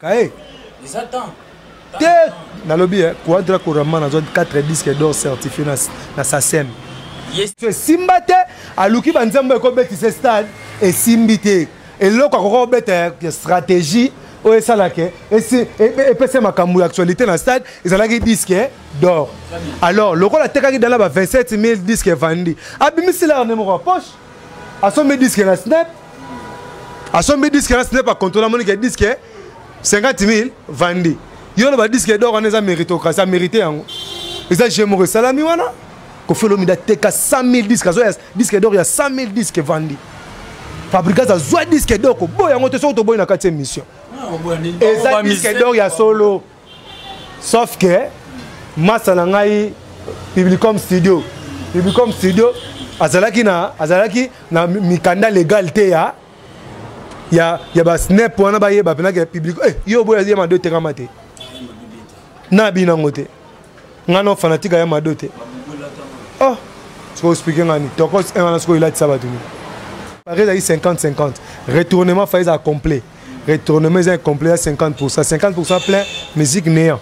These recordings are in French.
Kae. Ils attendent. Dans le bien, Quadra Koraman a 4 disques d'or certifiés dans sa scène. Simbate, à Luki Banzamba, comme ce stade, et Simbite. Et là, quand on a une stratégie, et ça là, et c'est ma camou actualité dans le stade, ils ont des disques d'or. Alors, le rôle a été dans la 27 000 disques vendus. Abimisi là, on est mon poche. À son disque dans Snap. À son disque dans Snap, à contrôler mon disque 50 000 vendus. Il y a des disques d'or, on a méritocratie, ça mérité. Et ça, j'ai mon salami, voilà. Qu'on fait l'homme de 100 000 disques. Disques d'or, il y a 100 000 disques vendus. Fabriquer ça, soit disque d'or, il y a un autre chose dans la 4e mission. Et ça, disque d'or, il y a solo. Sauf que, Massa Nangaï, Publicom Studio. Publicom Studio, Azalaki na mikanda légalité ya. Il y a des snap pour un public. Yo, boy, il y a deux terramate. Nabi nangote. Ngano fanatique ya madote. Oh, tu peux expliquer ngani. Tu as un an il a dit ça va tenir. Pareil, il y a 50-50. Retournement faisait à complet. Retournement est complet à 50%. 50% plein, musique néant.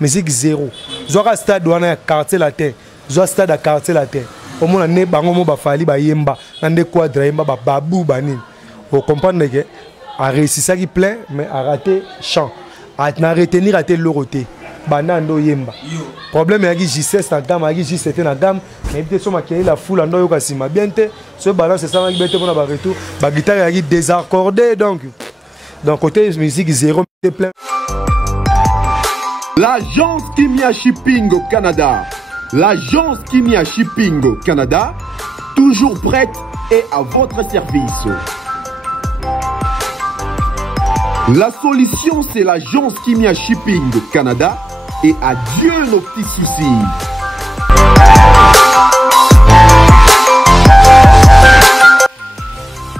Musique zéro. Zora stade douane à quartier latin. Zora stade à quartier latin. Au moins, on a bango ba fali ba yemba. On a quadra yemba ba babou banin. Vous comprenez que a réussi ça qui plein, mais a raté chant. A retenir raté l'oroté. Banando yemba. Problème est que J16 na gamme, J17 na gamme, mais peut-être sur ma la foule en doyo kasima. Bien te, ce balance ça va être bon à retour. Ba guitare est désaccordée donc. Donc côté musique zéro plein. L'agence Kimia Shipping au Canada. L'agence Kimia Shipping au Canada, toujours prête et à votre service. La solution, c'est l'agence Kimia Shipping au Canada et adieu nos petits soucis.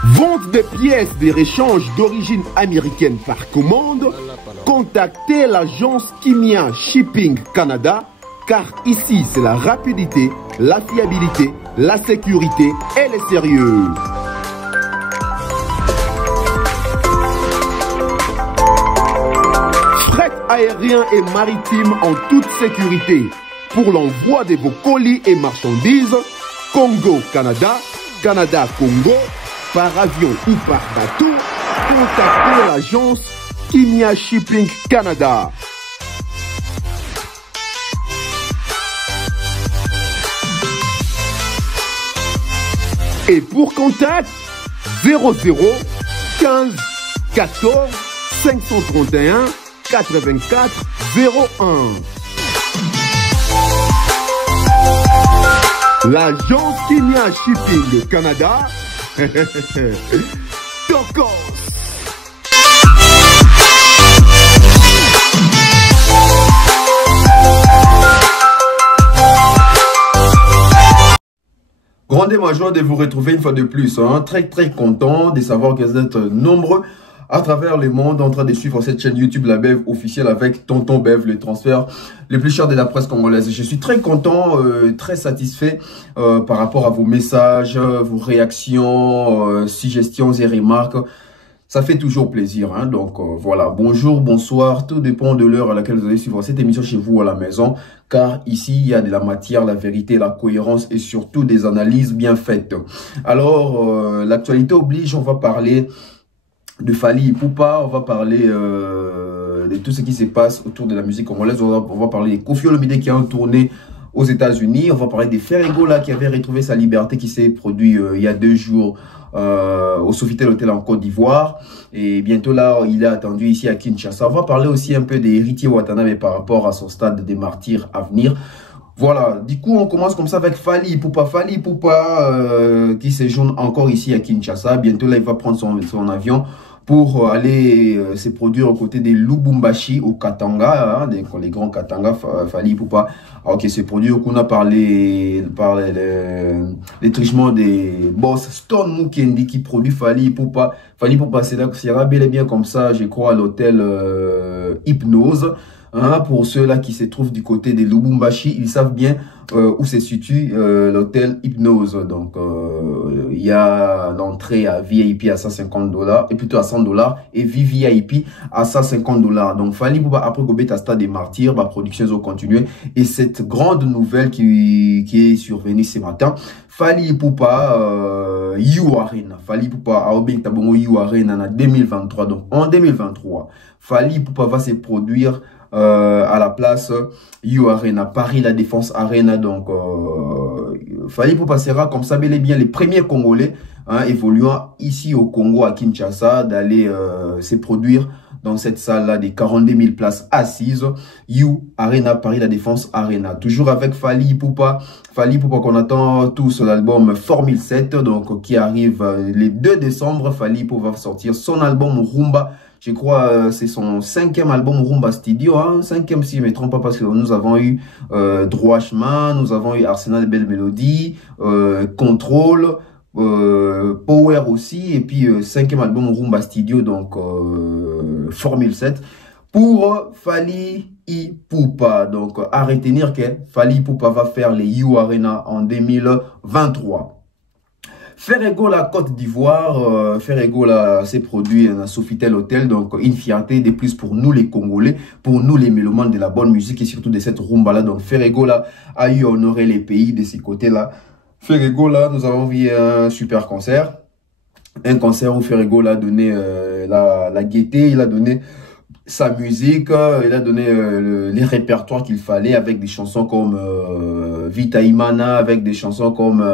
Vente des pièces de réchange d'origine américaine par commande, contactez l'agence Kimia Shipping Canada car ici c'est la rapidité, la fiabilité, la sécurité et le sérieux. Fret aérien et maritime en toute sécurité pour l'envoi de vos colis et marchandises Congo-Canada, Canada-Congo, par avion ou par bateau, contactez l'agence Kimia Shipping Canada. Et pour contact, 00 15 14 531 84 01. L'agence Kimia Shipping Canada. Tokos. Grande ma joie de vous retrouver une fois de plus. Hein. Très content de savoir que vous êtes nombreux à travers le monde en train de suivre cette chaîne YouTube La Bev officielle avec Tonton Bev, le transfert le plus cher de la presse congolaise. Je suis très content, très satisfait par rapport à vos messages, vos réactions, suggestions et remarques. Ça fait toujours plaisir. Hein. Donc voilà, bonjour, bonsoir, tout dépend de l'heure à laquelle vous allez suivre cette émission chez vous à la maison. Car ici, il y a de la matière, la vérité, la cohérence et surtout des analyses bien faites. Alors, l'actualité oblige, on va parler de Fally Ipupa, on va parler de tout ce qui se passe autour de la musique congolaise. On va parler de Koffi Olomide qui a en tournée aux États-Unis. On va parler de Ferrego là qui avait retrouvé sa liberté, qui s'est produit il y a 2 jours au Sofitel Hotel en Côte d'Ivoire. Et bientôt là, il est attendu ici à Kinshasa. On va parler aussi un peu d'Héritier Watanabe par rapport à son stade des martyrs à venir. Voilà, du coup on commence comme ça avec Fally Ipupa. Fally Ipupa qui séjourne encore ici à Kinshasa. Bientôt là, il va prendre son avion pour aller se produire aux côtés de Lubumbashi au Katanga, hein, les grands Katanga. Fally Ipupa qui se produit au Kuna par les trichements des boss Stone Mukendi qui produit Fally Ipupa. Fally Ipupa sera bel et bien comme ça, je crois, à l'hôtel Hypnose. Hein, pour ceux-là qui se trouvent du côté de Lubumbashi, ils savent bien où se situe l'hôtel Hypnose. Donc, il y a l'entrée à VIP à $150, et plutôt à $100, et VVIP à $150. Donc, Fally Ipupa, après Gobet à Stade des Martyrs, ma production ont continué. Et cette grande nouvelle qui est survenue ce matin, Fally Ipupa, You Arena. Fally Ipupa a obéi Tabongo You Arena en 2023. Donc, en 2023, Fally Ipupa va se produire à la place You Arena, Paris La Défense Arena. Donc Fally Ipupa sera comme ça bel et bien les premiers Congolais évoluant ici au Congo, à Kinshasa, d'aller se produire dans cette salle-là des 42 000 places assises, You Arena, Paris La Défense Arena. Toujours avec Fally Ipupa qu'on attend tous, l'album Formule 7, donc qui arrive le 2 décembre. Fally Ipupa va sortir son album Rumba. Je crois c'est son 5e album Rumba Studio, hein, 5e si je ne me trompe pas, parce que nous avons eu Droit Chemin, nous avons eu Arsenal de Belles Mélodies, Contrôle, Power aussi, et puis 5e album Rumba Studio, donc Formule 7 pour Fally Ipupa. Donc à retenir que Fally Ipupa va faire les You Arena en 2023. Ferrego la Côte d'Ivoire, Ferrego la s'est produit dans Sofitel Hotel, donc une fierté de plus pour nous les Congolais, pour nous les mélomanes de la bonne musique et surtout de cette rumba là. Donc Ferrego là a eu honoré les pays de ces côtés là. Ferrego là, nous avons vu un super concert, un concert où Ferrego là a donné la gaieté, il a donné sa musique, il a donné les répertoires qu'il fallait, avec des chansons comme Vita Imana, avec des chansons comme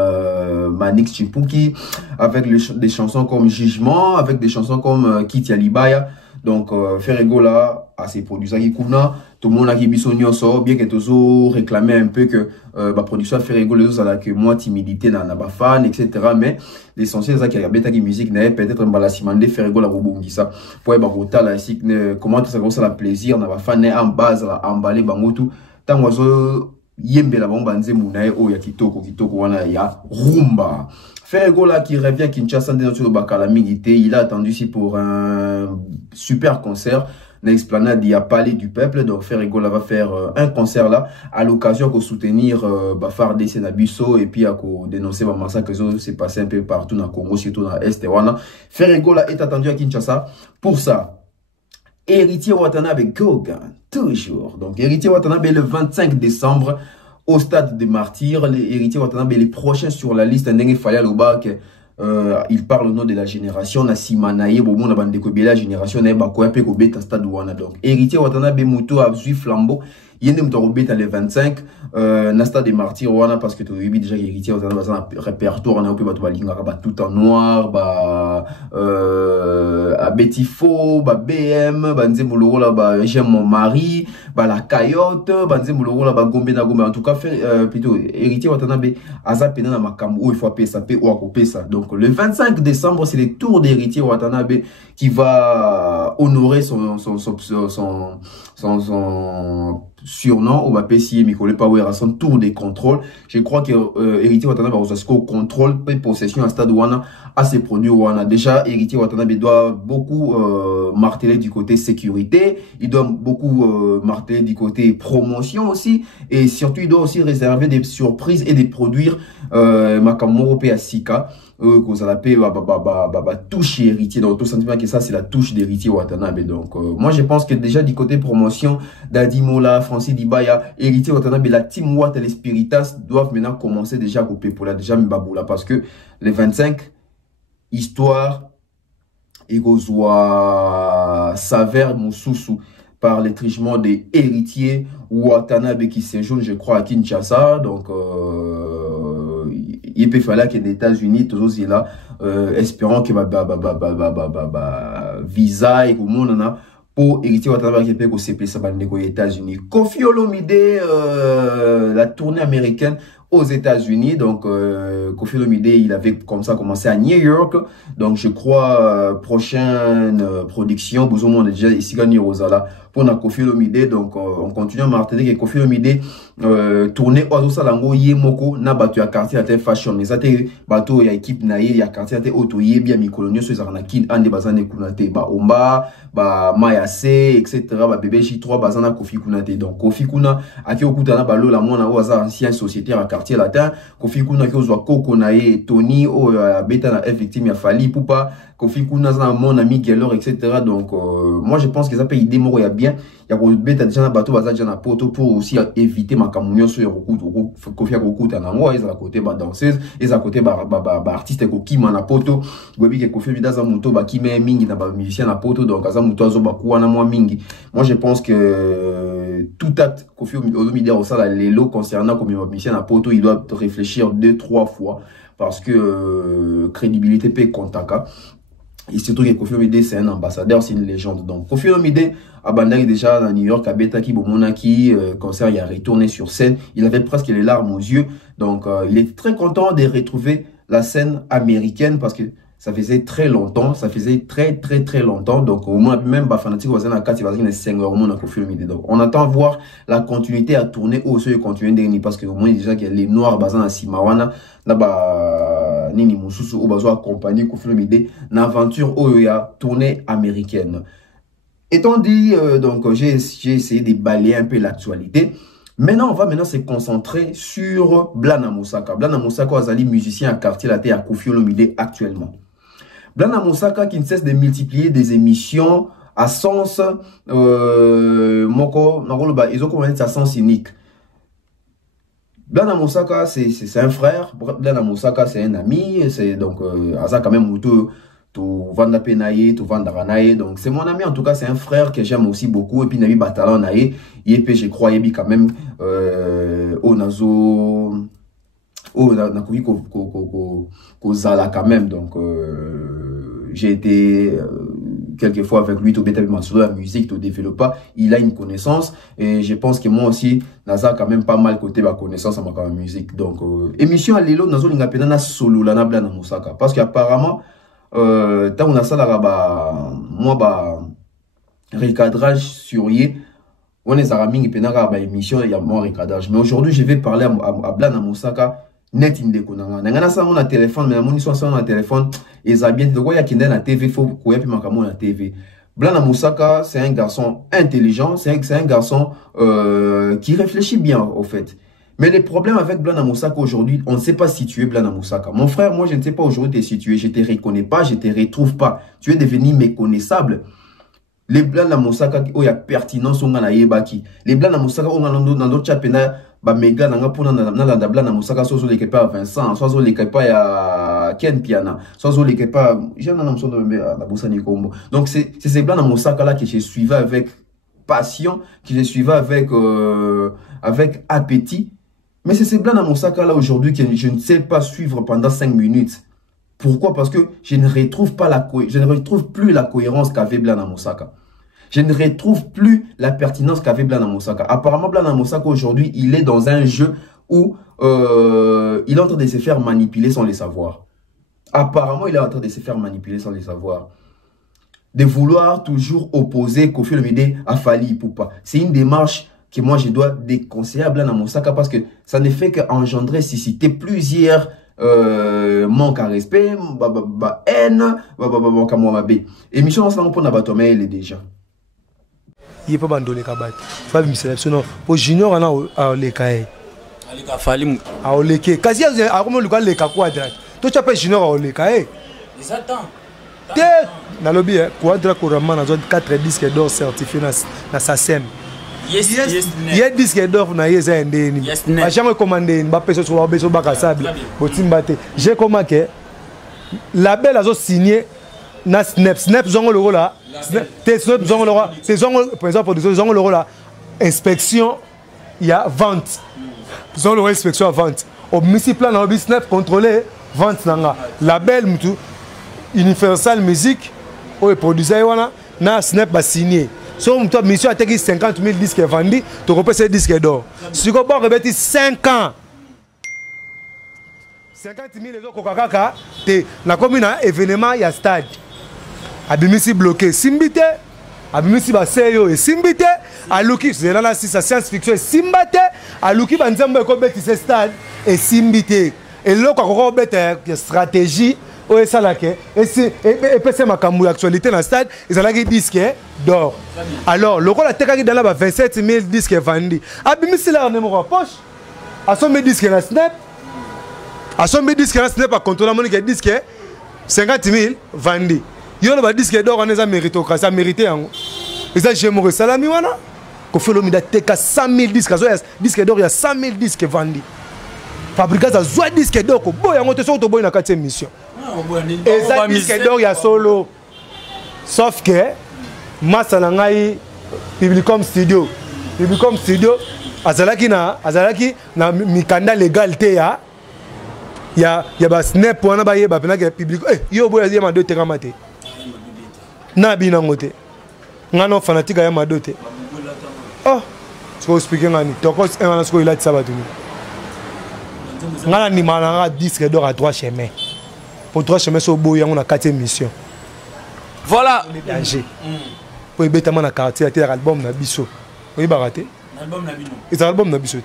Manix Chipuki, avec des chansons comme Jugement, avec des chansons comme Kiti Alibaya. Donc Ferrego là a ses producteurs qui couvnent, tout le monde a qui bisogno so, bien que tous réclamé un peu que la production Ferrego les autres a que moi timidité dans la fan, etc. Mais l'essentiel c'est qu'il y a bêta qui musique n'a peut-être un balassement de Ferrego la bobongi ça pour être là ici comment ça la plaisir na ba fan en base là emballer bango tout tant oiseau yembe la bomba nzemu na o ya kitoko wana ya rumba. Ferrego là qui revient à Kinshasa de notre Bakala Milité, il a attendu ici pour un super concert dans l'esplanade il y a Palais du Peuple. Donc Ferrego là va faire un concert là à l'occasion de soutenir Bafar DC Nabiso et puis à dénoncer le massacre qui s'est passé un peu partout dans le Congo, surtout dans l'Est. Ferrego là est attendu à Kinshasa pour ça. Héritier Watanabe Gogan, toujours. Donc Héritier Watanabe le 25 décembre au stade des Martyrs. Héritier Watanabe les prochains sur la liste. Il parle au nom de la génération Nasimanaye, Bobo Nabandeko la génération Nabakoya Pekobeta stade Wana. Donc Héritier Watanabe Mouto a vu flambeau. Il y a un le 25 Nasta des Martyrs Wana, parce que tu as vu déjà Héritier Watanabe un répertoire, on a tout en noir, à Betifo, BM, Nzemuloro là, j'aime mon mari, la Cayotte, Nzemuloro là, Gombe na Gombe. En tout cas, plutôt Héritier Watanabe Azapena na Makambo, il faut appeler ça, ça. Donc le 25 décembre, c'est le tour d'Héritier Watanabe qui va honorer son surnom au Bapessi Mikole Power à son tour des contrôles. Je crois que Héritier Watanabe au contrôle possession à stade Wana à ses produits Wana. Déjà Héritier Watanabe doit beaucoup marteler du côté sécurité, il doit beaucoup marteler du côté promotion aussi, et surtout il doit aussi réserver des surprises et des produire Makamoro Sika qu'on appelle touche Héritier. Donc tout sentiment que ça c'est la touche d'Héritier Watanabe. Donc moi je pense que déjà du côté promotion d'Adimola, Francis Dibaya, Héritier Watanabe, la team Watt et les Spiritas doivent maintenant commencer déjà à couper pour la déjà Mbaboula, parce que les 25 histoire et Gozoa s'avère Moussoussou par les trichements des héritiers Watanabe qui séjournent, je crois, à Kinshasa. Donc il peut falloir que les États-Unis tous aussi là, espérant que visa et que monde a pour héritier Watanabe qui peut se ça aux États-Unis. Koffi Olomide, la tournée américaine aux États-Unis. Donc Koffi Olomide, il avait comme ça commencé à New York. Donc je crois prochaine production vous monde déjà ici à Rosala pour na Koffi Olomide. Donc on continue à marteler que Koffi Olomide tourner oiseau salango ye moko na bato ya quartier ate fashion ça te bato ya équipe na ye ya quartier ate auto ye bien mi colonio so ezana kin ande bazane kunate ba omba ba mayase etc ba bébé J3 bazana Kofi Kunate donc Kofi Kuna ake okuta na balo la mona o aza ancien sociétaire à quartier latin Kofi Kuna ke ozwa koko na ye Tony o beta na victime ya Fali Poupa Kofi Kuna na mon ami Gelor etc donc moi je pense que ça peut idée moko ya bien ya ko beta déjà na bato baza déjà na poto pour aussi éviter makamunyo so ya kokuta Kofi ya kokuta na ngo eza côté ba danseuse eza côté ba artiste ko kima na poto gobi ke Kofi bidaza muto ba kime mingi na ba musicien na poto donc aza muto azo ba kuwa na moi mingi moi je pense que tout acte Kofi Olomide au sala lelo concernant comme musicien na poto il doit réfléchir 2-3 fois parce que crédibilité peut contaka. Et surtout que Kofi Olomide c'est un ambassadeur, c'est une légende. Donc Kofi Olomide abandonné déjà à New York, à Betaki Bomonaki, concert, il a retourné sur scène. Il avait presque les larmes aux yeux. Donc il est très content de retrouver la scène américaine parce que ça faisait très longtemps, ça faisait très longtemps. Donc au moins même fanatique voisin à 4 il va dire 5 heures au monde à Kofi Olomide. Donc on attend voir la continuité à tourner au seuil continuer dernier parce que au moins déjà qu'il y a les noirs basant à Simawana là-bas nini mususu au bazo accompagner Kofi Olomide dans aventure où il y a tournée américaine. Étant dit donc j'ai essayé de balayer un peu l'actualité. Maintenant, on va se concentrer sur Blana Mosaka. Blana Mosaka est musicien à quartier latin à Kofi Olomide actuellement. Blana Mosaka qui ne cesse de multiplier des émissions à sens moko ils ont commencé à sens unique. Blana Mosaka c'est un frère, Blana Mosaka c'est un ami, c'est donc ça quand même tout vanda penaye, tout vanda ranaye. Donc c'est mon ami en tout cas, c'est un frère que j'aime aussi beaucoup et puis nabi batalan naye, et je crois yebi quand même au nazo au na koui ko zala quand même. Donc j'ai été quelquefois avec lui, tout bêtement sur la musique, tout développement, il a une connaissance et je pense que moi aussi, Naza quand même pas mal côté ma connaissance en ma musique. Donc émission à Lelo, Nazo linga penana solo la na Blana Mosaka parce qu'apparemment tant on a ça là moi recadrage sur yé on est à mingi penana émission il y a mon recadrage mais aujourd'hui je vais parler à Blana Mosaka net inde konanga nangana ça on a téléphone mais mon histoire on a téléphone et ça bien de quoi il y a qui na TV faut ko ya pi makamo na TV. Blana Mosaka c'est un garçon intelligent, c'est un garçon qui réfléchit bien au fait. Mais le problème avec Blana Mosaka aujourd'hui, on ne sait pas situer Blana Mosaka. Mon frère, moi je ne sais pas aujourd'hui te situer, je te reconnais pas, je te retrouve pas. Tu es devenu méconnaissable. Les Blana Mosaka qui ont la pertinence on a yebaki. Les Blana Mosaka on a dans d'autres chapena ba méga nanga pour na Blana Mosaka soit les pas Vincent, soit les pas ya Ken Piana, soit les pas j'aime na mso de la Bosani Kombo. Donc c'est ces Blana Mosaka là que je suivais avec passion, que je suivais avec appétit. Mais c'est ces Blana Mosaka là aujourd'hui que je ne sais pas suivre pendant 5 minutes. Pourquoi? Parce que je ne retrouve plus la cohérence qu'avait Blana Mosaka. Je ne retrouve plus la pertinence qu'avait Blana Mosaka. Apparemment, Blana Mosaka aujourd'hui, il est dans un jeu où il est en train de se faire manipuler sans le savoir. Apparemment, il est en train de se faire manipuler sans le savoir. De vouloir toujours opposer Kofi Olomide à Fali Poupa. C'est une démarche que moi je dois déconseiller à Blana Mosaka parce que ça ne fait qu'engendrer, susciter plusieurs manque à respect, haine, émission ensemble pour Nabatome, elle est déjà. Il n'est pas bandolé kabat. Fali sélection au junior on a les cahiers. Alika Fali a les cahiers. Quasi à comment le cas les quadrat. Toi tu appelles junior à les cahiers. Exactement. Dans le bien quadrat couramment dans 4 disques d'or certifiés dans sa SEM. Yes. Il y a disque d'or na yeza ndeni. Ba jamais commandé ba peso sur ba beso ba kasable. Botimbate. J'ai commandé label azo signé na snap zongo le là. Snap zongo le là. C'est zongo par exemple pour zongo le là. Inspection il y a vente. Zongo le inspection à vente. Au municipal na snap contrôler vente nanga. Label mutu Universal Music o producer wana na snap ba signé. Si on a mission à 50 000 disques vendus, tu repères ces disques d'or. Si on a 5 ans, 50 000 les autres, la commune a événement, il y a stade. Abimisi bloqué. Simbité, abimisi ba seyo et simbite aluki zela na si sa science fiction et simbate aluki banzembo ko betise stade et simbite et loko ko beta stratégie o esalake et pese makambu actualité na stade ezalaki disque d'or alors loko la tekaki dans la 27 000 disques vendus abimisi la numéro poche asombe disque na snap asombe disque na snap a contrôler monique disque 50 000 vendus yo le disque d'or on a méritocratie ça mérité yango et ça j'aimerais salami wana ko fait l'homme teka 100 000 disques disque d'or il y a 100 000 disques vendus fabriquer ça zoa disque d'or ko boya ngoto so to boy na 4e mission et ça disque d'or il y a solo sauf que massa na ngai Publicom Studio azalaki na mikanda légalité ya ba snap wana ba yeba pena ke public yo boya ya mado teka mate na bina ngote ngano fanatique ya mado te oh so expliquer ngani tokos ngana sko ilati sabatu ngana ni malanga disque d'or à 3 chemins pour 3 chemins so boya ngona 4e mission voilà danger pour betama na quartier ya album na biso oui baraté album na bino et album na biso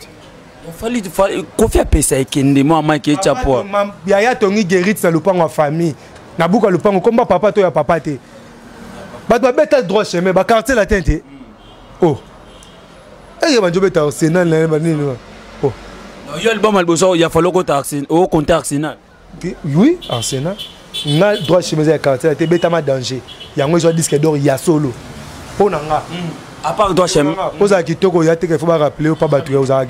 fallait confier pesa ekende moi maki chapo ya tongi guérite na lupango famille na buka lupango komba papa to ya papa te ba beta droit chemin ba quartier la tente oh et ya banjo beta Arsenal na ba nini oh yo album alboso ya fallo ko Arsenal au compte Arsenal oui Arsenal na droit chemin ya quartier la te beta ma danger yango zo disque d'or ya solo ponanga à part droit chemin poza kitoko ya te que faut ba rappeler pas battu za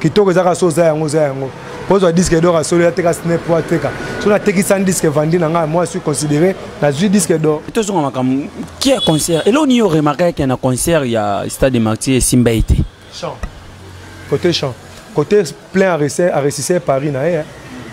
kitoko za ka soza yango poza disque d'or solo ya te ka snap pour teka so na teki 100 disque vendu na moi je suis considéré na disque d'or to zo makam qui est concert et là on y aurait remarqué qu'il y a un concert il y a Stade des Martyrs Simba été chant côté plein à réciter Paris na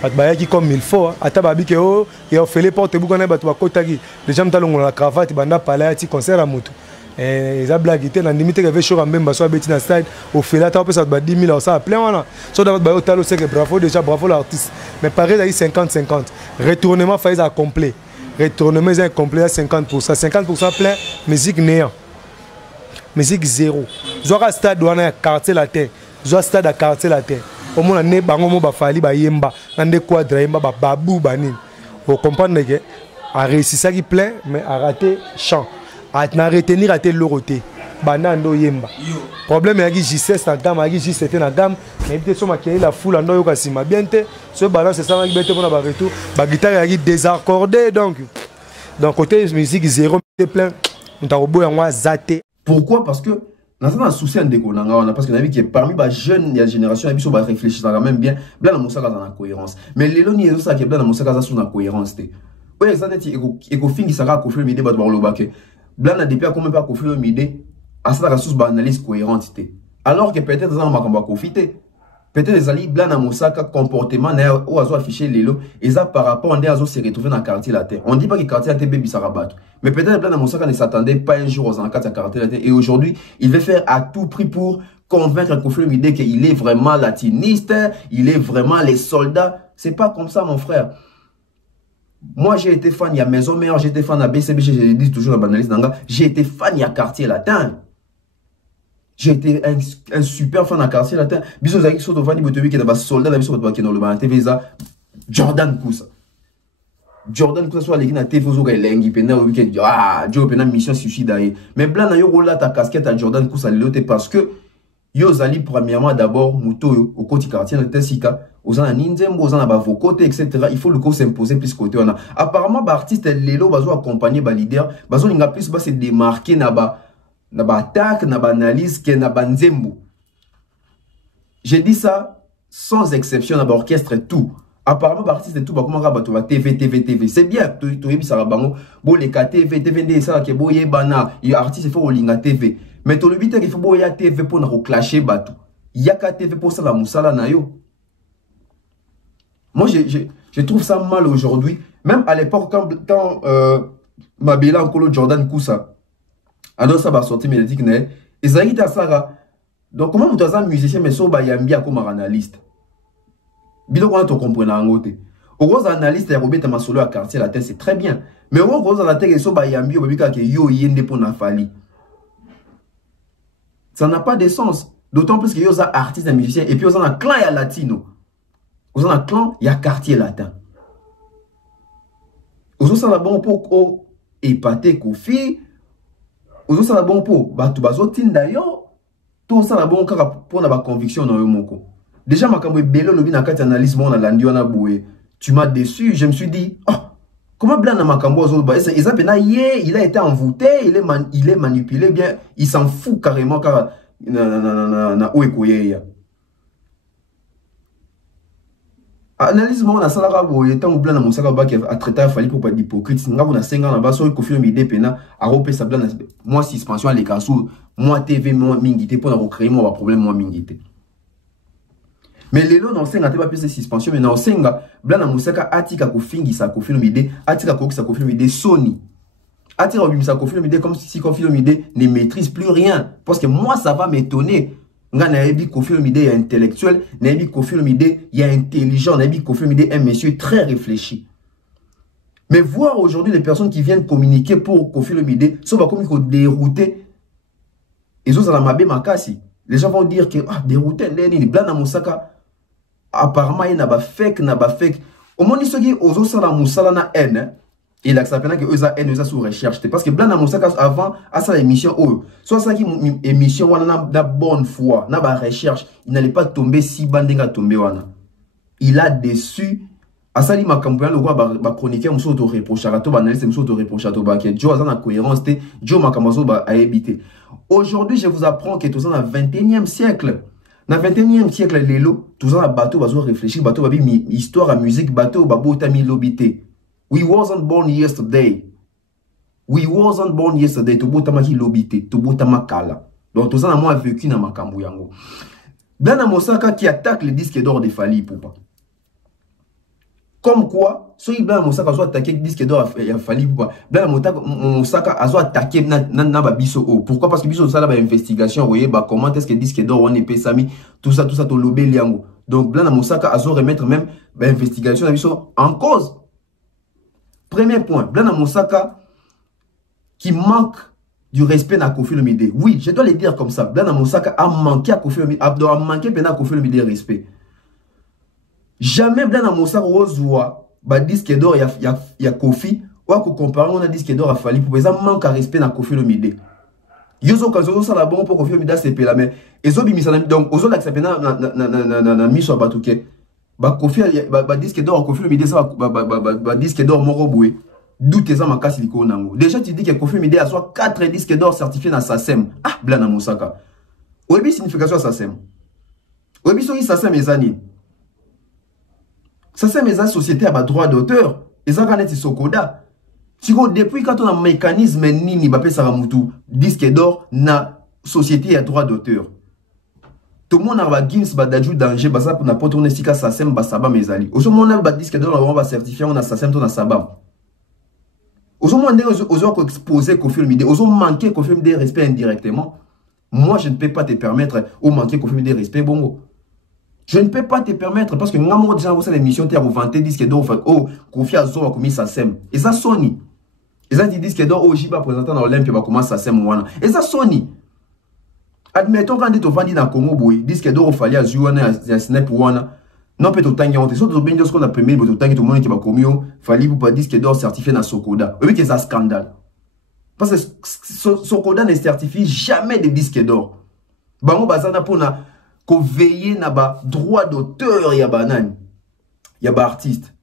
batbaya qui comme il faut ata babi ke o et on fait les portes bukana batwa kotaki déjà mtalongo la cravate banda pala ti concert à mutu et ça blague était na limite que show quand même baso beti na stade au fait là ta peut ba 10 000 ça plein wana so da ba otalo c'est que bravo déjà bravo l'artiste mais pareil là 50-50 retournement fait à complet retournement est complet à 50% plein musique néant musique zéro zora stade wana quartier latin zora stade à quartier latin au moins ne bango mo ba fali ba yemba nande quadra yemba ba babu banini vous comprenez que a réussi ça qui plein mais a raté chant a na retenir raté l'oroté banando yemba problème ya ki J16 na gamme ya ki J7 na gamme mais peut-être so makeli la foule ando yo kasima bien te ce balance ça va bete pour na ba retour ba guitare ya ki désaccordé donc côté musique zéro plein on t'a robo yango zaté. Pourquoi? Parce que dans un souci en déconnant, parce que nous avons que parmi les jeunes de la génération, ils sont réfléchis quand même bien, blanc dans Moussaka dans la cohérence. Mais les loni est ça qui blanc dans Moussaka sur la cohérence. Oui, exactement. Et qu'au fin qui sera conflit le midi, bah le baquet. Blanc n'a depuis comment pas conflit le midi, à ça la source analyse cohérente. Alors que peut-être dans un macamba profiter. Peut-être les alliés blancs dans Moussaka comportement ou à afficher les lots et ça par rapport à des se retrouver dans le quartier latin. On dit pas que le quartier latin baby s'arabat. Mais peut-être blanc dans Moussaka ne s'attendait pas un jour aux encadres de quartier latin et aujourd'hui il veut faire à tout prix pour convaincre Kofi l'idée qu'il est vraiment latiniste, il est vraiment les soldats. C'est pas comme ça mon frère. Moi j'ai été fan il y a Maison Meilleure, j'ai été fan à BCB, je dis toujours la banaliste d'Anga, j'ai été fan il y a quartier latin. J'ai été un super fan à quartier latin. Bisous avec ce devant qui est un soldat dans le TV Jordan Koussa. Jordan Koussa soit les gars TV aux lengi pena au week-end. Ah, Joe pena mission suicide. Mais blanc na yo rola ta casquette à Jordan Koussa l'autre parce que yo zali premièrement d'abord muto au côté quartier latin sika aux an ninzembo aux an ba vos côtés etc. Il faut le coup s'imposer plus côté on a. Apparemment ba artiste lelo bazo accompagner ba leader bazo linga plus ba se démarquer na ba attaque, na ba analyse, que na ba nzembo. J'ai dit ça sans exception, na ba orchestre et tout. Apparemment, ba artiste et tout, ba comment ba to TV. C'est bien, to yebi sa bango, bo les TV ndé ça ke bo yebana, y artiste il faut linga TV. Mais to le bité il faut bo ya TV pour na reclasher batou. Ya ka TV pour ça la musala na yo. Moi je trouve ça mal aujourd'hui, même à l'époque quand Mabela Nkolo Jordan Koussa alors ça va sortir médiatique né et ça qui t'a ça donc comment vous êtes un musicien mais so ba yambia comme analyste bilo quand on comprend en côté au gros analyste ya robeta masolo à quartier latin c'est très bien mais au gros analyste so ba yambia babika que yo yende pour na fali Ça n'a pas de sens. D'autant plus qu'il y a des artistes et musiciens. Et puis, il y a un clan et latino. Il y a un clan et un quartier latin. Il y a un bon pour épater Kofi. Il y a un bon pour Batubazotin d'ailleurs. Tout ça, c'est bon pour la conviction dans le moko. Déjà, ma cambo bello lobi na kati analyse mon la ndiona boué. Tu m'as déçu, je me suis dit, oh, comment blanc na makambo azoba, il a été envoûté, il est manipulé bien, il s'en fout carrément car na oekoyeya. Analyse mon na sala boué, tant blanc na mosaka ba qui a traité fali pour pas d'hypocrite, nga na 5 ans na ba so confirme idée pena a repé sa blanc moi suspension à l'écassou, moi TV moi mingité pour na créer moi problème moi mingité. Mais les lots dans senga te pas plus suspension mais dans senga blana musaka atika ko fingisa ko film idée atika ko sa ko film idée Sony atika obimisa ko film idée comme si ko film idée ne maîtrise plus rien parce que moi ça va m'étonner nga na ebi ko film idée intellectuel na ebi ko film idée il y a intelligent na ebi ko film idée un monsieur très réfléchi. Mais voir aujourd'hui les personnes qui viennent communiquer pour ko film idée sont pas comme dérouté ils ont la mabe makasi. Les gens vont dire que ah dérouté les blana musaka apparemment il n'a pas fake au moins ceux qui osent ça la musala na haine il a s'appelle que eux a haine eux a sous recherche parce que blanc na musaka avant à sa émission soit ça qui émission wana na bonne foi na ba recherche il n'allait pas tomber si bandinga tomber wana il a déçu à ça li makambo le roi ba chroniqueur muso to reprochera to ba analyste muso to reprochera to ba que Joe a na cohérence te Joe makambo ba a éviter. Aujourd'hui je vous apprends que tout ça dans le 21e siècle. Dans le 21e siècle, les lots, tout ça, bateau, bateau, réfléchir, bateau, bateau, histoire à musique, bateau, bateau, tami lobité. We wasn't born yesterday. We wasn't born yesterday. To bota maki lobité, to bota makala. Donc tout ça, na moi vécu na makambu yango. Blana Mosaka qui attaque le disque d'or de Fally Ipupa. Comme quoi, soit Blana Mosaka soit attaqué le disque d'or de Fally Ipupa. Blana Mosaka a soit attaqué na biso. Pourquoi? Parce que biso ça là ba investigation, vous voyez, bah comment est-ce que le disque d'or on est pesami, tout ça to lobé liango. Donc Blana Mosaka a soit remettre même ba investigation na biso en cause. Premier point, Blana Mosaka qui manque du respect à Koffi Olomide. Oui, je dois le dire comme ça. Blana Mosaka a manqué à Koffi Olomide, a manqué à Koffi Olomide respect. Jamais Blana Mosaka reçoit ba disque d'or ya Koffi ou à comparer on a disque d'or à Fally pour ça manque à respect à Koffi Olomide. Yozo kazo ça la bon pour Koffi Olomide c'est là mais ezo bimisa donc ozo la sapena na miso batuke ba Koffi ba disque d'or Koffi Olomide ça ba disque d'or moko boué. D'où tes amas cassent l'icône nango. Déjà tu dis que Koffi Olomide a soit 4 disques d'or certifiés dans SACEM. Ah Blana Mosaka. Oyebi signification SACEM. Oyebi so SACEM ezani. SACEM eza société à droit d'auteur. Eza kanet sokoda. Siko depuis quand on a un mécanisme nini ba pesa mutu disque d'or na société à droit d'auteur. Tout le monde a ba Guinness ba daju danger ba ça pour na potourner sika SACEM ba saba mezali. Au moment on a ba disque d'or on va certifier on a SACEM to na sabam. Aujourd'hui, on a exposé Koffi Olomide, on a manqué Koffi Olomide respect indirectement. Moi, je ne peux pas te permettre de manquer Koffi Olomide respect, bongo. Je ne peux pas te permettre parce que moi, déjà, vous avez l'émission, tu as vanté disque d'or, oh, Koffi a zo a commis sa sem. Et ça, Sony. Et ça, dit disque d'or, oh, j'y vais présenter dans l'Olympia, va commencer sa sem, et ça, Sony. Admettons, quand on dit dans Congo, boy, disque d'or, il fallait à Zouana, à Snap, wana. Non, peut-être autant qu'il y a honte. Surtout, bien sûr, qu'on a premier, mais autant que tout le monde qui va commis, Fally Ipupa disque d'or certifié dans Sokoda. Oui, c'est un scandale. Parce que Sokoda ne certifie jamais de disque d'or. Bango bazana pour na ko veiller na ba droit d'auteur ya banane. Ya ba artiste.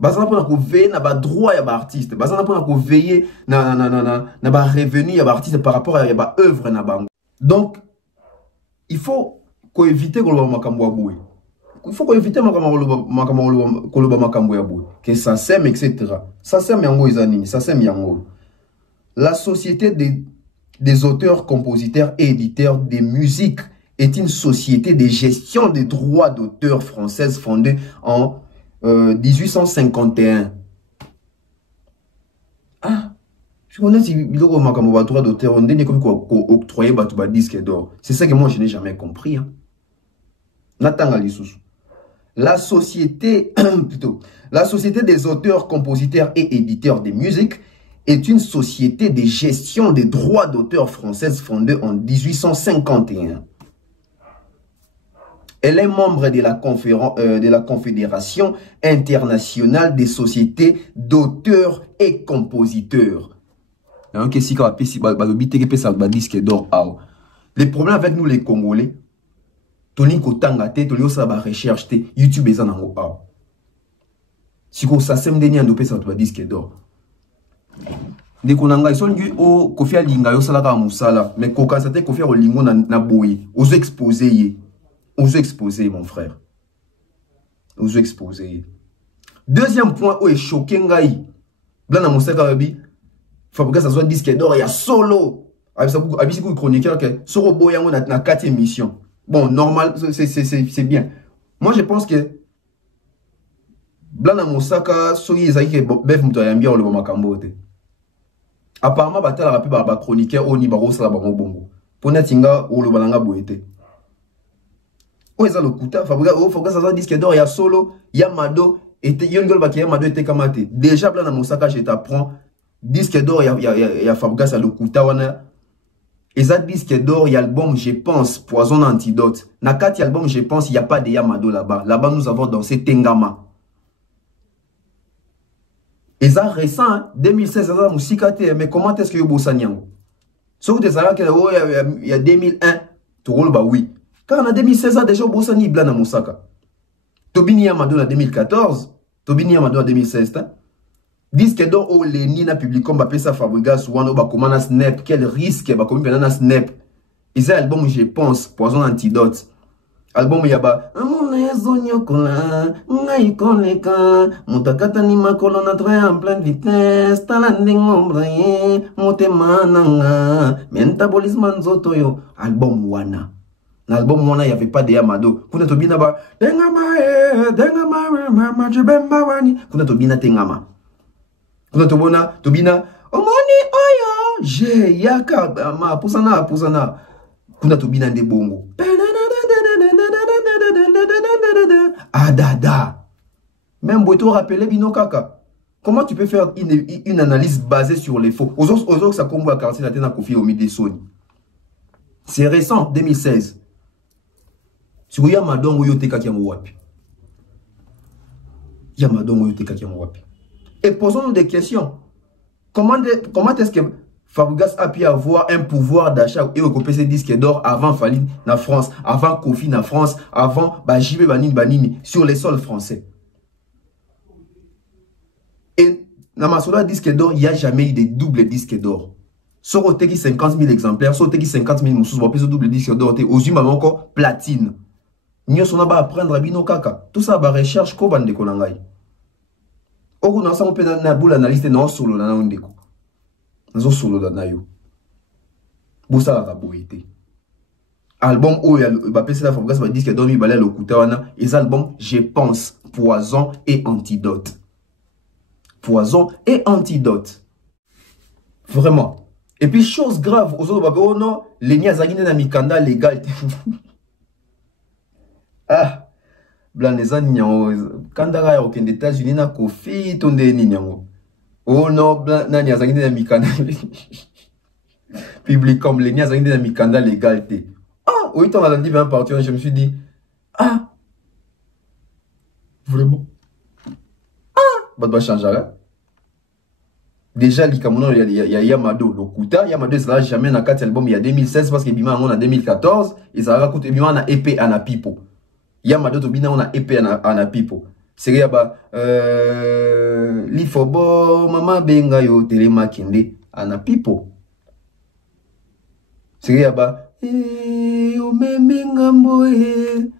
Bazana pour na ko veiller na ba droit ya ba artiste. Bazana pour na ko veiller na ba revenu ya ba artiste par rapport à ya ba œuvre na bango. Donc il faut ko éviter ko lo makambo aboué. Il faut éviter que ça sème, etc. Ça sème yango izanini, ça sème yango. La société des auteurs, compositeurs et éditeurs de musique est une société de gestion des droits d'auteur française fondée en 1851. Ah, je connais si il y a un droit d'auteur, on dit comme octroyer un disque d'or. C'est ça que moi je n'ai jamais compris. Hein. La société des auteurs, compositeurs et éditeurs de musique est une société de gestion des droits d'auteur française fondée en 1851. Elle est membre de la Confédération internationale des sociétés d'auteurs et compositeurs. Le problème avec nous les Congolais, Tony Kotanga te, Tony Osaba recherche te, YouTube est en haut. Si vous savez que vous avez un disque d'or. Dès qu'on a un Kofi Alinga, yo salaka musala, mais qu'on constate Kofi Olingo na boy, aux exposer, mon frère. Aux exposer. Deuxième point où est choqué ngai, blanc na musaka babi, fabriquer ça soit disque d'or, il y a solo. Abisi ku chroniqueur que soro boyango na 4e émission. Bon, normal, c'est bien. Moi je pense que Blana Mosaka, soyi ezaki bef muto ya mbia oloba makambo te. Apparemment batala rapi ba chroniqueur oni ba rosala ba bongo. Pona tinga oloba nanga boete. O eza lokuta fabrica ça disque d'or ya solo, ya Mado et yongol ba ki ya Mado était kamate. Déjà Blana Mosaka je t'apprends disque d'or ya fabrica ça lokuta wana. Eza disque d'or ya album je pense Poison Antidote. Na 4 album je pense il y a pas de Yamado là-bas. Là-bas nous avons dansé Tengama. Et ça récent, hein? 2016, mais comment est-ce que vous bossez? Sauf que il y a 2001, tu roules, bah oui. Car en 2016, déjà, vous bossez ni blanc à Moussaka. Tobini Yamado en 2014, Tobini Yamado en 2016. Disque d'or au Léni n'a publié comme Bapé sa Fabrigas ou un Bakomana Snap. Quel risque, Bakomi Penana Snap. Et c'est l'album, je pense, Poison Antidote. Album yaba mutakata ni makolo na train en pleine vitesse talandingo braye motemananga metabolisme nzoto yo album wana na album wana y avait pas de Yamado kuna tobina ba dengama mama jibemba wani kuna tobina tengama kuna tobina omoni oyo je yaka ma pusana kuna tobina nde bongo Adada. Même Boito rappelait Bino Kaka. Comment tu peux faire une analyse basée sur les faux? Aux autres, ça combo à quartier la tena Kofi Omide Sony. C'est récent, 2016. Si vous Yamadon Yote Kakiamo Wapi. Yamadon Yote Kakiamo Wapi. Et posons-nous des questions. Comment est-ce que Fabregas a pu avoir un pouvoir d'achat et occuper ses disques d'or avant Faline na France, avant Kofi na France, avant JB Banini sur les sols français. Et dans ma sola disque d'or, il n'y a jamais eu de double disque d'or. Sur au 50 000 exemplaires, sur au 50 000 moussous, on peut double disque d'or, aux humains encore platine. Nous sommes à apprendre à Bino Kaka. Tout ça, recherche Koban de Kolangai. Au bout on peut na boule analyse non solo na ndeko. Nazo solo da nayo. Bosa la boité. Album où Mbappé c'est la Fabregas va dire que dormi balai le couteau wana et album je pense Poison et Antidote. Poison et Antidote. Vraiment. Et puis chose grave aux autres oh non les niazagine na mikanda légal. Ah blaneza nyango kandara ya okende États-Unis na Kofi tonde ni nyango. Oh non, na niazagine na mikanda. Public comme les niazagine na mikanda légalité. Ah, oui, on a dit 20 parties, je me suis dit ah vraiment. Ah, bah changer. Déjà l'ikamono il y a Yamado, Lokuta, Yamado ça jamais na 4 albums il y a 2016 parce que bima on a 2014 et ça va coûter bima on a épée ana pipo. Yamado to bina on a épée ana pipo. C'est yaba lifobo mama benga yo telema kende ana pipo. C'est yaba o memenga mboye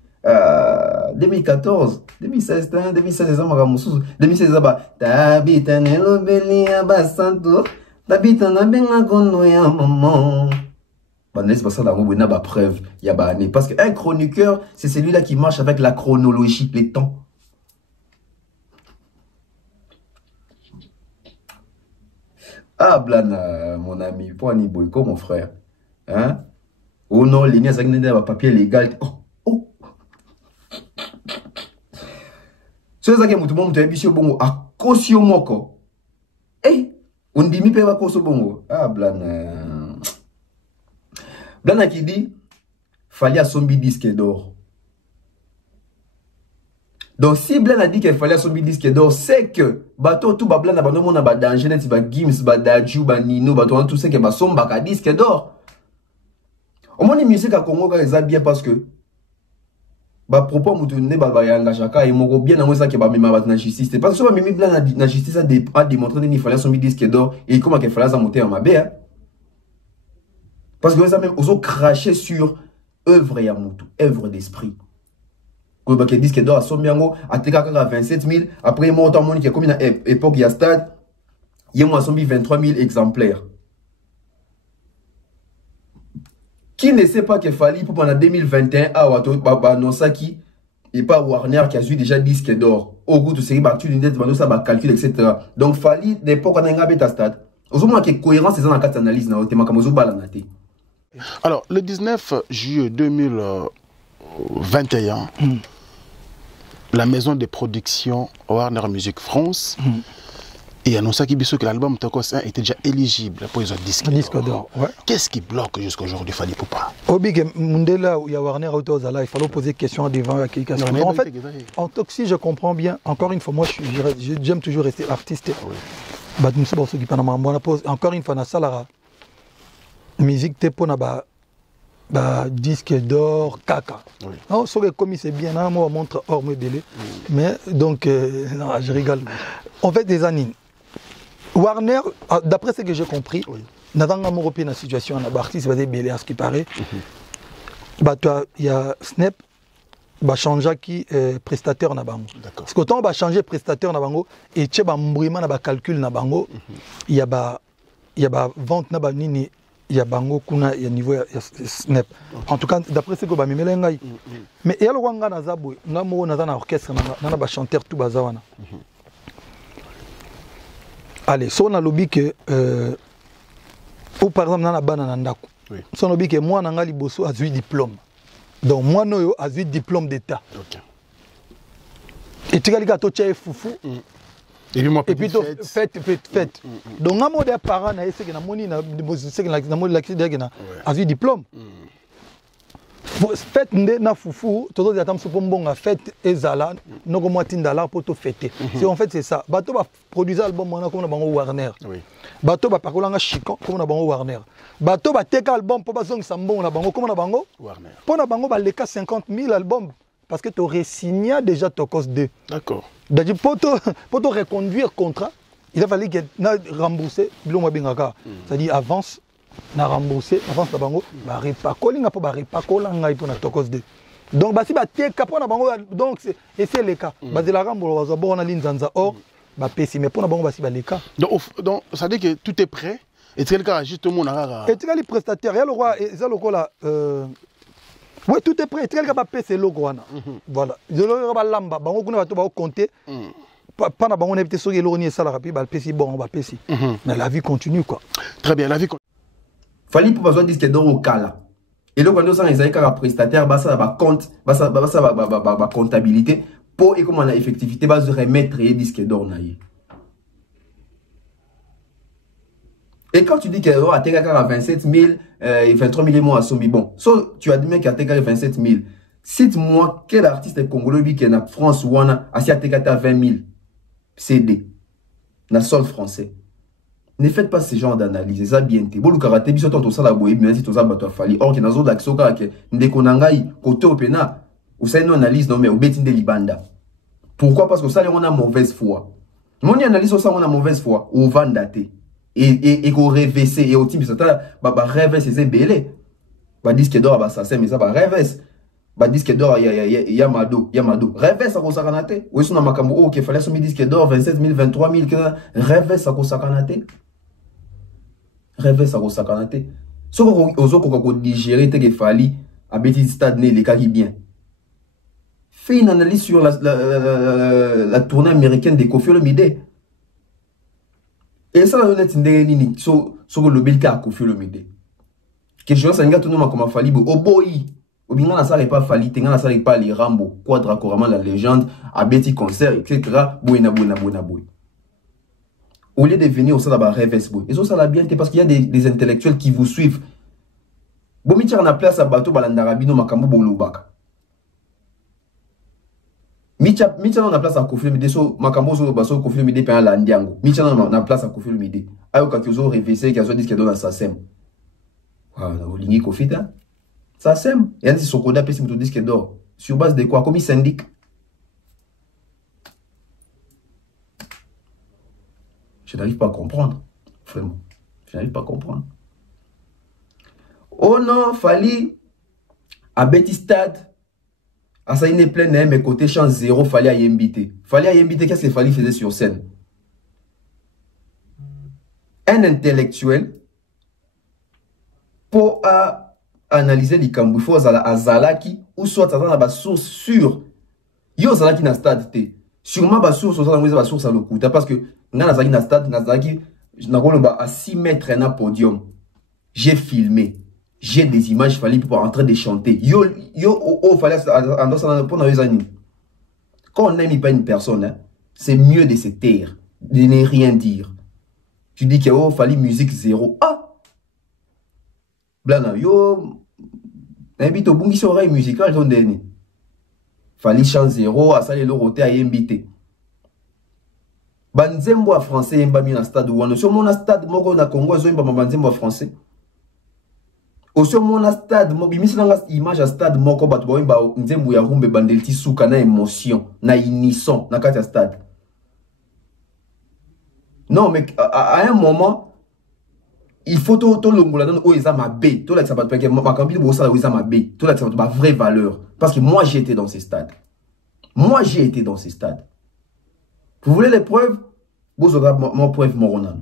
2014 2016 2016 2016 aba tabita nelo belia basanto tabita na benga kono ya maman. N'est-ce pas ça dans mon ba preuve yaba année parce qu'un chroniqueur c'est celui-là qui marche avec la chronologie les temps. Ah Blana mon ami pour ni boyko mon frère hein oh non les nias avec papier légal oh c'est ça que mutumo mutu ebisio bongo akosio moko eh Undimi pe bako so bongo. Ah, Blana. Blana qui dit, fallait assombi disque d'or. Donc, si Blana a dit qu'il fallait assombi disque d'or, c'est que, bateau tout, Blana, bah, non, on a bah, danger, net, bah, Gims, bah, Dadju, bah, Nino, bah, tout ça, qui bah, son, bah, disque d'or. Au moins, les musiques à Congo, ils ont bien parce que, bah, propos, moutoune, bah, bah, yangachaka, et mon bien, dans ça, qui bah, même, bah, na justice. Parce que, même, Blana, la justice a démontré qu'il fallait assombi disque d'or, et comment qu'il fallait monter en ma baie, hein. Parce que, ça même, ils ont craché sur œuvre et amoutou, œuvre d'esprit. Quand ils disent que d'or à Sombiango, à Tekaka 27 000, après, il monte en monde qui est comme une époque, il y a stade, il y a 23 000 exemplaires. Qui ne sait pas qu'il fallait pour pendant 2021, Nosaki, et pas Warner qui a eu déjà disque d'or. Au goût de série, tu l'unité, ça va calculer, etc. Donc, fallait l'époque, on a un bêta stade. Au moins, qu'il y a cohérence, c'est dans la carte d'analyse, alors, le 19 juillet 2021, la maison de production Warner Music France et annonça que l'album Tokos 1 était déjà éligible pour les autres disques d'or. Ouais. Qu'est-ce qui bloque jusqu'à aujourd'hui Fally Poupa? Obi Mundela où il y a Warner Autozala, il fallait poser question devant la question. En fait, en tant que si je comprends bien, encore une fois, moi j'aime toujours rester artiste. Encore une fois, na salara musique te pona ba disque d'or caca. Non, sur les commis c'est bien, hein, moi montre hors me délai. Mais donc non, je rigole. En fait des années. Warner, d'après ce que j'ai compris, n'a pas européen la situation en artiste va débélé à ce qui paraît. Bah toi il y a Snap va changer qui prestataire na bango. Parce que quand on va changer prestataire na bango et tu ba mbouima na ba calcul na bango, il y a ba vente na ba nini. Il y a bango kuna il y a niveau Snap. En tout cas d'après ce que ba memela ngai. Mais il y a le wanga na zabou, ngamo na na orchestre na ba chanteur tout bazawana. Allez, si on a lobby que ou par exemple dans la banane ndako. Si on lobby que moi na ngali bosso a eu diplôme. Donc moi no a eu diplôme d'état. OK. Et tu regardes to tchef foufou. Et puis fête. Donc ngamo des parents na ese que na moni na c'est que na moni l'accident que na a eu diplôme. Fête na foufou, todo ya tam sopo mbonga fête ezala noko moitinda la pour to fêter. C'est en fait c'est ça. Bato ba produire album mona comme na bango Warner. Oui. Bato ba pakolanga chicon comme na bango Warner. Bato ba teka album pour bazong sambon na bango comme na bango Warner. Pour na bango ba leka 50 000 albums parce que tu aurais signé déjà Tokos 2. D'accord. Donc pour te reconduire contrat, il a fallu que na rembourser bilo mo bingaka. C'est-à-dire avance na remboursé avance na bango ba repakoli nga po ba repakola ngai po na Tokos 2. Donc ba si ba teka po na bango donc c'est le cas. Ba de la remboursé ba bona linzanza or ba pesi mais po na bango ba si ba le cas. Donc ça veut dire que tout est prêt et c'est le cas justement na et tu as les prestataires, il y a le roi et ça le là oui, tout est prêt. Tu as le cas ba pesi logo wana. Voilà. Je le ba lamba bango kuna ba to ba compter. Pas na bango na peut sur le roni ça la rapide ba pesi bon ba pesi. Mais la vie continue quoi. Très bien, la vie continue. Fallait pour besoin disque d'or au cala. Et donc, quand on a un prestataire, ça va compte, ça comptabilité pour et comment on a effectivité, va se remettre les disques d'or. Et quand tu dis que a TKK 27 000 et 23 000 mois à Sombi, bon, so, tu admets qu'à TKK 27 000. Cite-moi quel artiste congolais qui est en France ou en a TKK 20 000 CD, dans le sol français. Ne faites pas ce genre d'analyse, ça bien te. Bon, le karaté, biso ton ça la boue, mais si ton ça bateau fali. Or, qui n'a pas d'accès au karaté, ndekonangai, côté au pena, ou ça une analyse, non, mais au betin de libanda. Pourquoi? Parce que ça, on a mauvaise foi. Mon analyse, ça, on a mauvaise foi, ou vandaté. Et qu'on révesse, et au type, ça, révesse, c'est belé. Bah, disque d'or, bah, ça, c'est, mais ça, bah, révesse. Bah, disque d'or, Yamado. Révesse, ça, qu'on s'acanate. Ou est-ce qu'on a makambo, ok, fallait soumettre disque d'or, 27 000, 23 000, révesse, ça, qu'on s'acanate. Rêver ça au sacanate. Ce qu'on digérer tes fali à petit stade né les cas qui bien. Fais une analyse sur la tournée américaine des Koffi Olomide. Et ça la honnête nini sur le belka Koffi Olomide. Question ça nga tout nom comme fali bo oboyi. Obinga na ça pas fali tenga na ça pas les Rambo, Quadra Korama la légende, à petit concert etc. Buena. Au lieu de venir au sein de la rêve, et ça la bien parce qu'il y a des intellectuels qui vous suivent. Bon, on a place à bateau balandarabino makambo bolobaka. Micha on a place à Kofi Olomide so makambo so baso Kofi Olomide pe la ndiango. Micha on a place à Kofi Olomide. Ayo kakizo révisé qui a dit qu'il donne sa sem. Voilà, au ligné Kofi ta. Sa sem. Et ainsi Sokoda pesi muto disque d'or. Sur base de quoi? Comme il syndic. Je n'arrive pas à comprendre. Vraiment. Je n'arrive pas à comprendre. Oh non, Fali, à Betty Stade, à ça il est plein, mais côté chance zéro, Fali à Yembité. Fali à Yembité, qu'est-ce que Fali faisait sur scène? Un intellectuel, pour analyser les cambouis, à Zalaki, ou soit à la source sûre. Yo Zalaki na stade, sûrement la source, la source à l'okuta, parce que na stade, na Zalaki, à 6 mètres na podium. J'ai filmé. J'ai des images, il fallait pour en train de chanter. Fallait quand on n'aime pas une personne, hein, c'est mieux de se taire, de ne rien dire. Tu dis qu'il fallait musique zéro. Ah! Blana, invite au bon qui serait musical, ton dernier. Fallait chant zéro, à ça les loroté à inviter. Banzembo à français, y'a mis dans stade ou sur mon stade, moi, na Congo, ils ont banzembo à français. Aussi, mon stade, image à stade, mon combat, nzembo ya rumbe bandelti souka na émotion, na unisson, na kati stade. Non, mais à un moment, il faut tout l'ongola donne où ils ont ma baie, tout là ça va te faire ma cambine où ça où ils ont ma baie, tout là ça va ma vraie valeur, parce que moi j'ai été dans ces stades. Moi j'ai été dans ces stades. Vous voulez les preuves? Vous aurez mon preuve Moronan.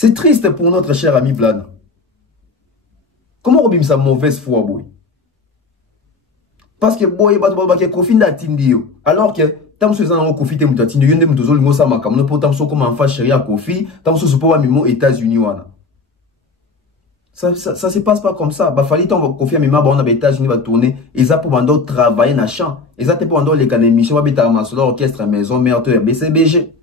C'est triste pour notre cher ami Blana. Comment on sa mauvaise foi, boy? Parce que boy, Kofi n'a tindi. Alors que, tant que vous Kofi te mutatindi, yonde mutozo lingo sa makamno pour tant comme en face chéri à Kofi, tant que vous pas mimo États-Unis wana. Ça se passe pas comme ça. Bah fallait tant Kofi à mima on a États-Unis va tourner, et ça pour bando travailler na champ. Et ça te pour bando les émission va beta masolo orchestre maison mère BCBG.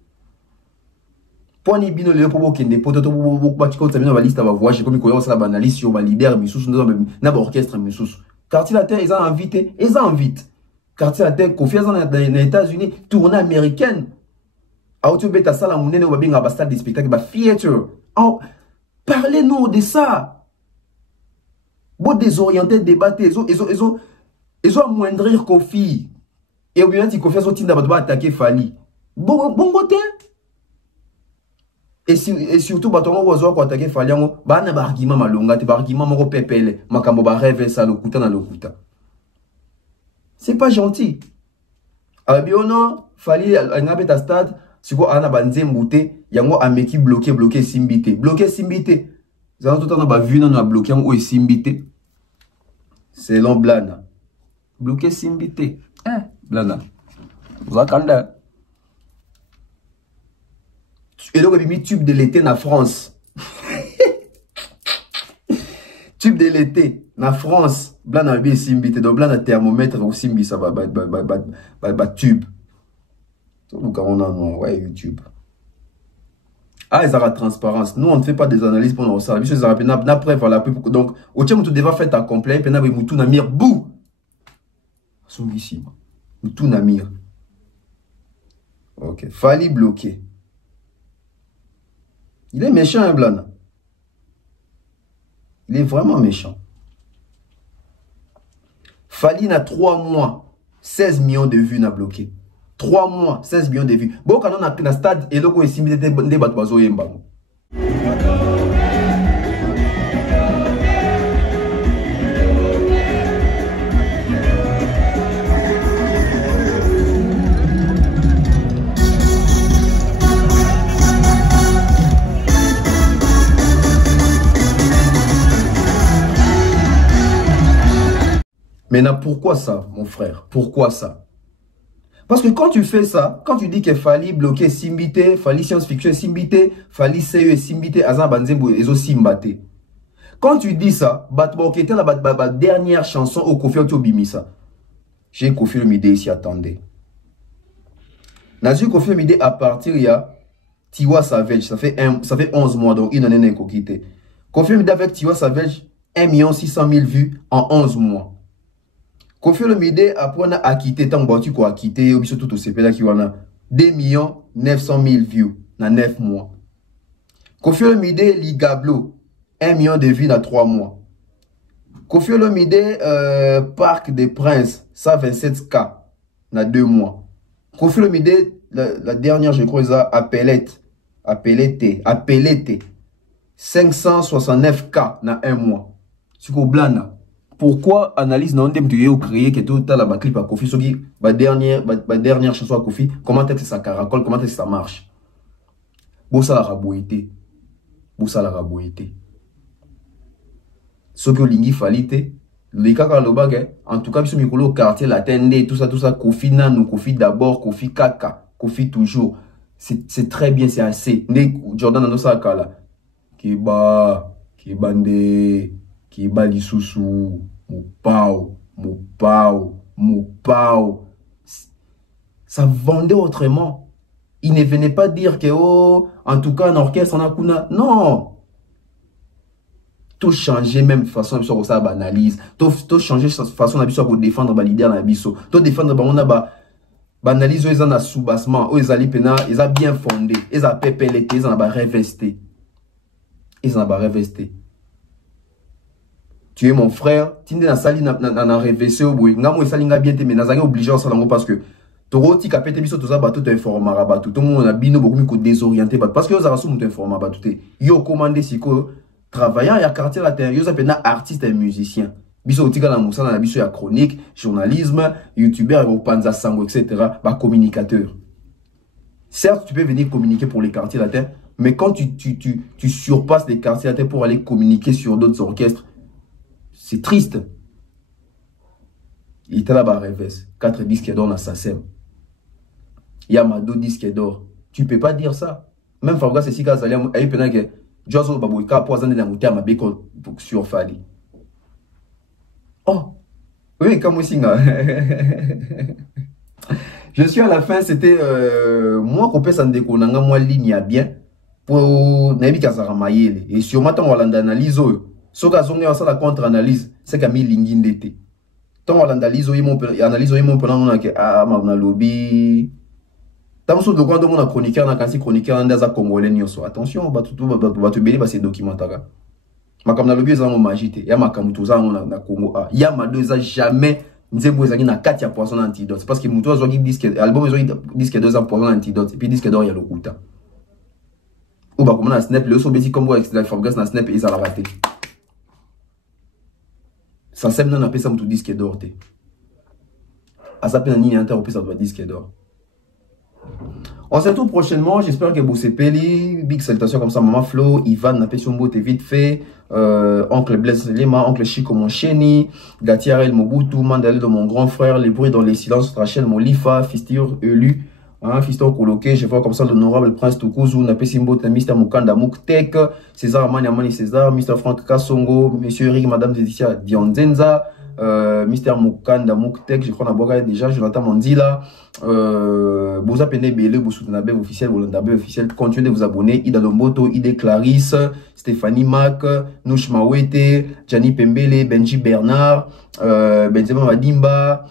Poni bino le pour kende poto to pour qui compte na liste va voyager comme ko ça ba analyse sur ba leader misusu na ba orchestre misusu. Quartier Latin ils ont invité, Quartier Latin Kofi dans les États-Unis tournée américaine. Auto beta sala munene ba binga ba stade de spectacle ba theater. Oh, parlez-nous de ça. Bon désorienté débattre ils ont amoindrir Kofi. Et au bien si Kofi sont tinda ba attaquer Fali. Bon côté. Et surtout, bah, ton oiseau quoi attaquer Faliango, bah, na barguima malonga, te barguima moko pepele, makambo ba rêve ça lokuta na lokuta. C'est pas gentil. Abiono, Fali, a beta stade, si quoi ana banze mbouté, yango ameki bloqué simbité. Bloqué simbité. Zan tout en a vu na bloqué ou simbité. C'est l'on Blana. Bloqué simbité. Blana. Wakanda. Et donc, il y a mis tube de l'été en France. Tube de l'été en France. Blanc a bien simbi. Donc, blanc a thermomètre ou simbi. Ça va tube. Donc, on a ouais, YouTube. Ah, ils ont la transparence. Nous, on ne fait pas des analyses pour nos services. Ils ont la preuve. Donc, au tient tu devais faire ta complet. Puis, on a tout namir. Bouh! Sont ici. Tout namir. Ok. Fallait bloquer. Il est méchant, hein, Blana. Il est vraiment méchant. Fali n'a 3 mois, 16 millions de vues n'a bloqué. 3 mois, 16 millions de vues. Bon, quand on a un stade, et là, on a simulé des batouazos et mbamo. Maintenant, pourquoi ça, mon frère? Pourquoi ça? Parce que quand tu fais ça, quand tu dis qu'il fallait bloquer Simbité, fallait science-fiction Simbité, fallait CE Simbité, Azan Banzembo et Simbate. Quand tu dis ça, qui était la dernière chanson au Kofi Otobimisa. J'ai Kofi Olomide ici, attendez. Nazu Kofi Olomide à partir, il y a Tiwa Savage, ça fait 11 mois, donc il en est quitté. Kofi Olomide avec Tiwa Savage, 1 600 000 vues en 11 mois. Kofi Olomide après on a quitté tant que tu as quitté au tout au CP là qui wana 2 900 000 views dans 9 mois. Kofi Olomide Ligablo 1 million de vues dans 3 mois. Kofi Olomide Parc des Princes 127K dans 2 mois. Kofi Olomide la dernière je crois ça Appelette 569K dans 1 mois. C'est au Blana. Pourquoi analyse non dem tu as créé que tout à la clip à Kofi Sogi ma dernière chanson à Kofi comment est-ce que ça caracole comment est-ce que ça marche Bossa la raboité ce que lingi falite les kaka lo bagay en tout cas biso mikolo quartier latin tout ça Kofi nanou Kofi d'abord Kofi kaka Kofi toujours c'est très bien c'est assez Jordan dans ça kala qui bande qui bali sousou, Moupao. Ça vendait autrement. Il ne venait pas dire que, oh, en tout cas, un orchestre, on a kuna. Non. Tout changer, même façon, sur ça, analyse. Tout changer, façon, pour défendre, l'idée dans la biso. Tout défendre, on a, analyse, ils ont un sous-bassement, ils ont bien fondé, ils ont pépé, ils ont révesté. Tu es mon frère, tu es sali na révessé au bout. Ngamo sali nga bien te mais nazanga obligé en salango parce que toro ti kapete biso to za bato te informara bato tout monde na bino beaucoup mi ko désorienté bato parce que yo za rasu muto informa bato te yo commandé siko travaillant ya quartier latin yo za pena artiste et musicien biso tika na musala na biso ya chronique journalisme youtubeur et panza sango etc. ba communicateur. Certes tu peux venir communiquer pour les quartiers latins Mais quand tu surpasses les quartiers pour aller communiquer sur d'autres orchestres, c'est triste. Il était là-bas à Reves, 4 disques d'or dans sa SACEM. Il y a Mado disques d'or. Tu ne peux pas dire ça. Même Fabga, c'est si quand ça allait, il y a que Jozo Baboika pour aller dans le ma béco sur Fali. Oh, oui, comme aussi. Je suis à la fin, c'était moi, Kopé Sandeko, Nanga, moi, ligne à bien pour Nabi Kazaramayele. Et sur maintenant, on va analyse. Ce qu'on a ça la contre-analyse, c'est qu'il y a mis Lingin d'été. Tant on analyse, mon plan, on a que ah, ma lobby. Tant que quand on a chroniqué, on a quand chroniqué, on a congolais attention, va te béler, c'est documentaire. Ma comme na lobby, ils ont magité. Il y a ma comme tout ça, on a Congo. Il y a ma deux ans jamais. Nzembo ezaki na 4 poisson antidote parce que mutu azwaki disque album ezwaki disque 2 ans poisson antidote et puis disque d'or ya lokuta ou ba comme na snap le so beti comme avec la Fabgas na snap et ça la raté ça sème na pesa mutu disque d'or te asa pe na nini inter pesa doit disque d'or. On se retrouve prochainement, j'espère que vous sepeli, big salutations comme ça, Maman Flo, Ivan, Napesumbo, t'es vite fait, Oncle Blaise Lema, Oncle Chico, mon chéni, Gatiarel Mobutu, Mandalé de mon grand frère, les bruits dans les silences, Rachel Molifa, Fistur Elu, hein, Fiston coloqué, je vois comme ça l'honorable Prince Tukuzu, Napesimbo, Mr. Mukanda Muktek, César Amani César, Mr. Franck Kassongo, Monsieur Eric, Madame Zédicia Dionzenza, Mr. Mukanda Muktek, je crois qu'on a déjà, Jonathan Mandila, Boza Pene Bele, vous soutenez la officielle, vous l'avez officielle, continuez de vous abonner, Ida Lomboto, Ida Clarisse, Stéphanie Mac, Nouch Mawete, Gianni Pembele, Benji Bernard, Benzema Madimba,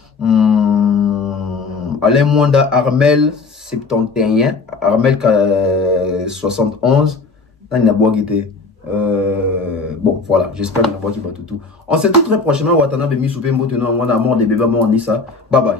Alain Mwanda, Armel, 71, Armel 71, il n'a pas guité. Bon, voilà, j'espère qu'on a pas tout. On se retrouve très prochainement. Watanabe Missoupé, Mbote, on a mort des bébés, on dit ça. Bye bye.